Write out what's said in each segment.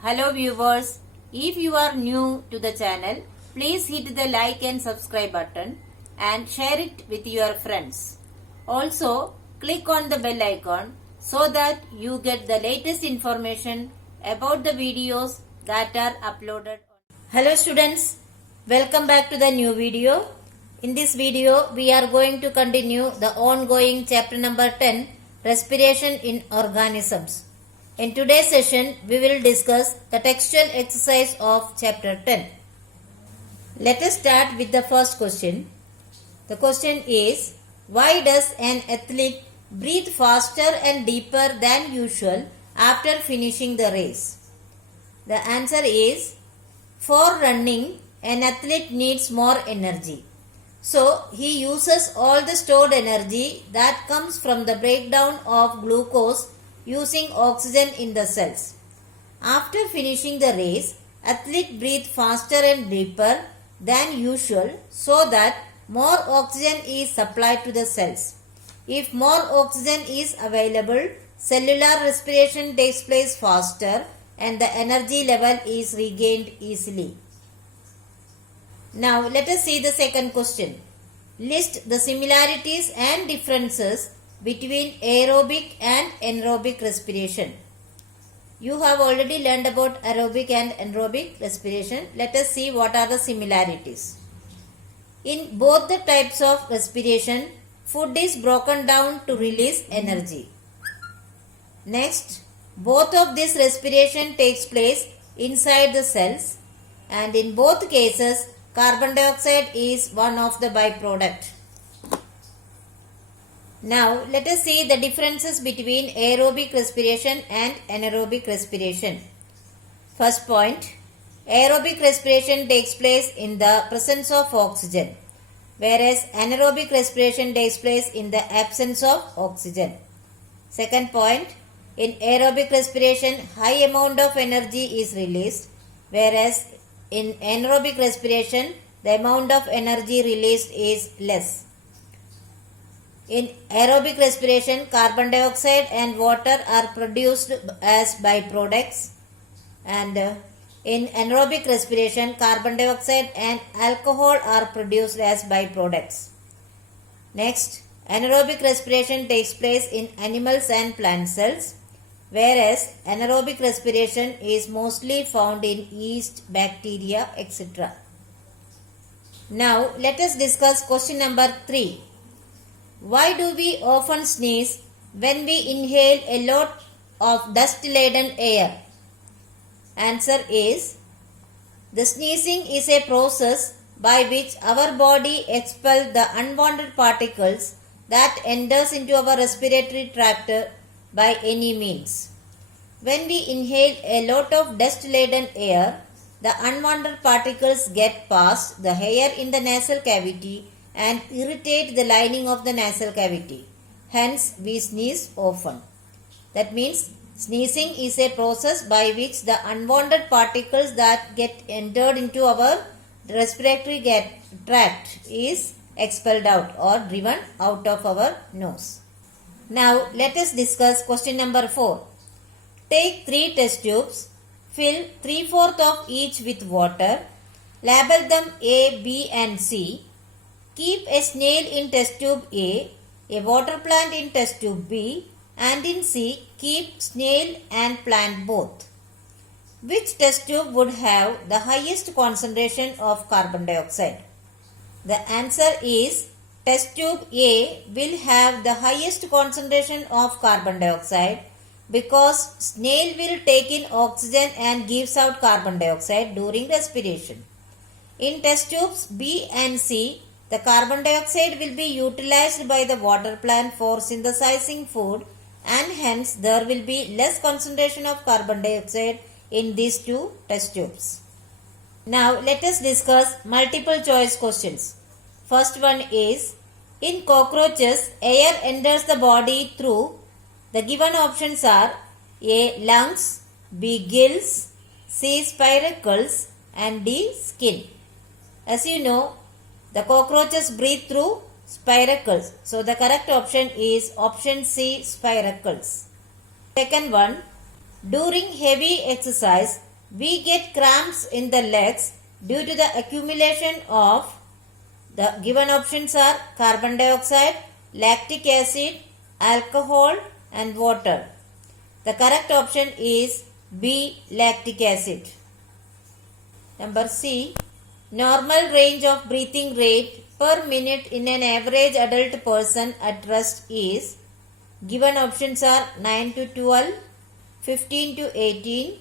Hello viewers, if you are new to the channel, please hit the like and subscribe button and share it with your friends. Also, click on the bell icon so that you get the latest information about the videos that are uploaded. Hello students, welcome back to the new video. In this video, we are going to continue the ongoing chapter number 10, Respiration in Organisms. In today's session, we will discuss the textual exercise of chapter 10. Let us start with the first question. The question is, why does an athlete breathe faster and deeper than usual after finishing the race? The answer is, for running, an athlete needs more energy. So, he uses all the stored energy that comes from the breakdown of glucose using oxygen in the cells. After finishing the race, athlete breathe faster and deeper than usual so that more oxygen is supplied to the cells. If more oxygen is available, cellular respiration takes place faster and the energy level is regained easily. Now let us see the second question. List the similarities and differences between aerobic and anaerobic respiration. You have already learned about aerobic and anaerobic respiration. Let us see what are the similarities. In both the types of respiration, food is broken down to release energy. Next, both of this respiration takes place inside the cells, and in both cases, carbon dioxide is one of the byproduct. Now, let us see the differences between aerobic respiration and anaerobic respiration. First point, aerobic respiration takes place in the presence of oxygen, whereas anaerobic respiration takes place in the absence of oxygen. Second point, in aerobic respiration, high amount of energy is released, whereas in anaerobic respiration, the amount of energy released is less. In aerobic respiration, carbon dioxide and water are produced as byproducts, and in anaerobic respiration, carbon dioxide and alcohol are produced as byproducts. Next, anaerobic respiration takes place in animals and plant cells, whereas anaerobic respiration is mostly found in yeast, bacteria, etc. Now, let us discuss question number 3. Why do we often sneeze when we inhale a lot of dust-laden air? Answer is, the sneezing is a process by which our body expels the unwanted particles that enters into our respiratory tract by any means. When we inhale a lot of dust-laden air, the unwanted particles get past the air in the nasal cavity and irritate the lining of the nasal cavity. Hence, we sneeze often. That means, sneezing is a process by which the unwanted particles that get entered into our respiratory tract is expelled out or driven out of our nose. Now, let us discuss question number 4. Take 3 test tubes, fill 3/4 of each with water, label them A, B and C. Keep a snail in test tube A, water plant in test tube B, and in C, keep snail and plant both. Which test tube would have the highest concentration of carbon dioxide? The answer is, test tube A will have the highest concentration of carbon dioxide because snail will take in oxygen and gives out carbon dioxide during respiration. In test tubes B and C, the carbon dioxide will be utilized by the water plant for synthesizing food, and hence there will be less concentration of carbon dioxide in these 2 test tubes. Now let us discuss multiple choice questions. First one is, in cockroaches, air enters the body through, the given options are A. lungs, B. gills, C. spiracles and D. skin. As you know, the cockroaches breathe through spiracles. So the correct option is option C, spiracles. Second one, During heavy exercise, we get cramps in the legs due to the accumulation of the given options are carbon dioxide, lactic acid, alcohol and water. The correct option is B. Lactic acid. Number C. Normal range of breathing rate per minute in an average adult person at rest is, given options are 9 to 12, 15 to 18,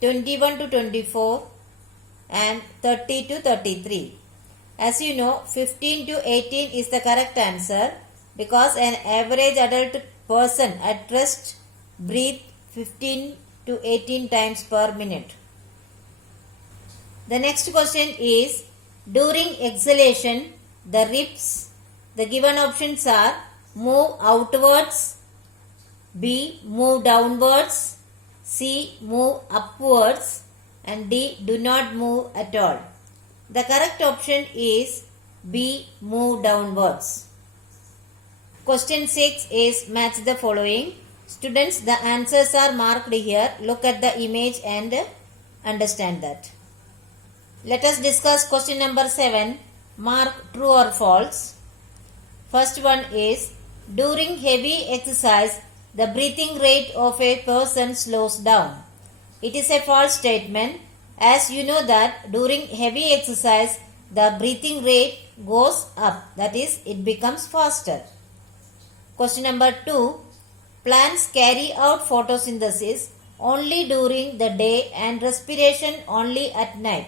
21 to 24 and 30 to 33. As you know, 15 to 18 is the correct answer because an average adult person at rest breathes 15 to 18 times per minute. The next question is, during exhalation, the ribs, the given options are move outwards, B. Move downwards, C. Move upwards and D. Do not move at all. The correct option is B. Move downwards. Question 6 is match the following. Students, the answers are marked here. Look at the image and understand that. Let us discuss question number 7. Mark true or false. First one is, during heavy exercise, the breathing rate of a person slows down. It is a false statement, as you know that during heavy exercise, the breathing rate goes up. That is, it becomes faster. Question number 2. Plants carry out photosynthesis only during the day and respiration only at night.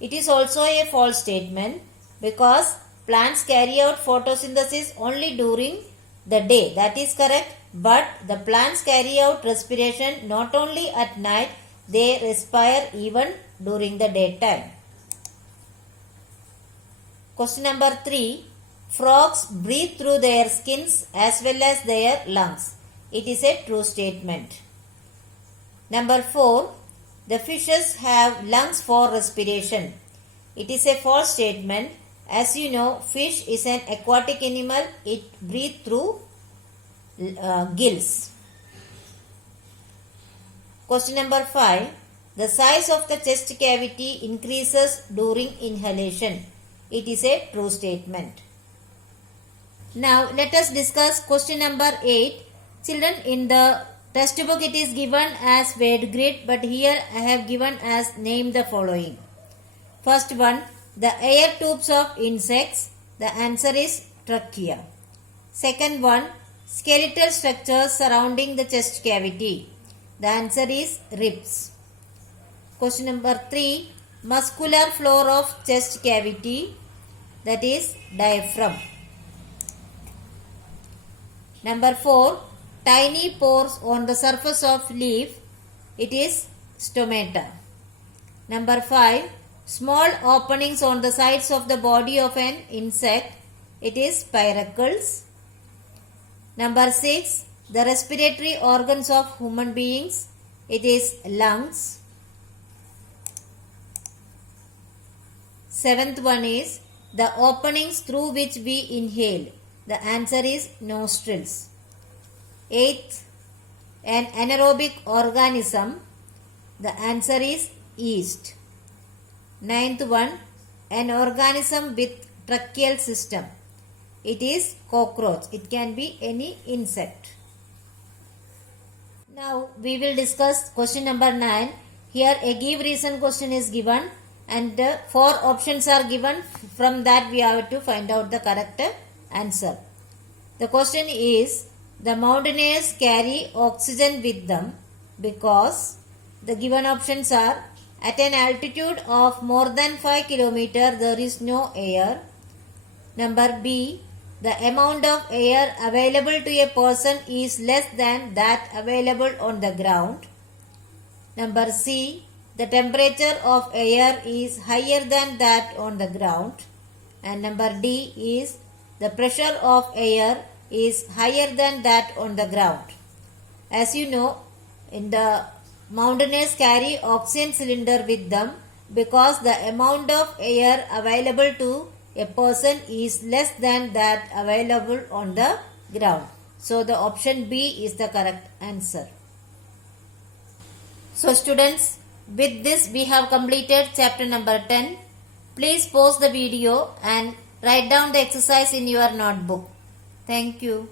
It is also a false statement because plants carry out photosynthesis only during the day. That is correct. But the plants carry out respiration not only at night, they respire even during the daytime. Question number 3. Frogs breathe through their skins as well as their lungs. It is a true statement. Number 4. The fishes have lungs for respiration. It is a false statement. As you know, fish is an aquatic animal. It breathes through gills. Question number 5. The size of the chest cavity increases during inhalation. It is a true statement. Now let us discuss question number 8. Children, in the textbook it is given as word grid, but here I have given as name the following. First one, the air tubes of insects. The answer is trachea. Second one, skeletal structures surrounding the chest cavity. The answer is ribs. Question number 3, muscular floor of chest cavity. That is diaphragm. Number 4, tiny pores on the surface of leaf. It is stomata. Number 5, small openings on the sides of the body of an insect. It is spiracles. Number 6, the respiratory organs of human beings. It is lungs. Seventh one is the openings through which we inhale. The answer is nostrils. Eighth, an anaerobic organism. The answer is yeast. Ninth one, an organism with tracheal system. It is cockroach. It can be any insect. Now we will discuss question number 9. Here a give reason question is given and 4 options are given. From that we have to find out the correct answer. The question is, the mountaineers carry oxygen with them because the given options are, at an altitude of more than 5 km there is no air. Number B, the amount of air available to a person is less than that available on the ground. Number C, the temperature of air is higher than that on the ground. And number D is, the pressure of air is higher than that on the ground. As you know, in the mountaineers carry oxygen cylinder with them because the amount of air available to a person is less than that available on the ground. So the option B is the correct answer. So students, with this we have completed chapter number 10. Please pause the video and write down the exercise in your notebook. Thank you.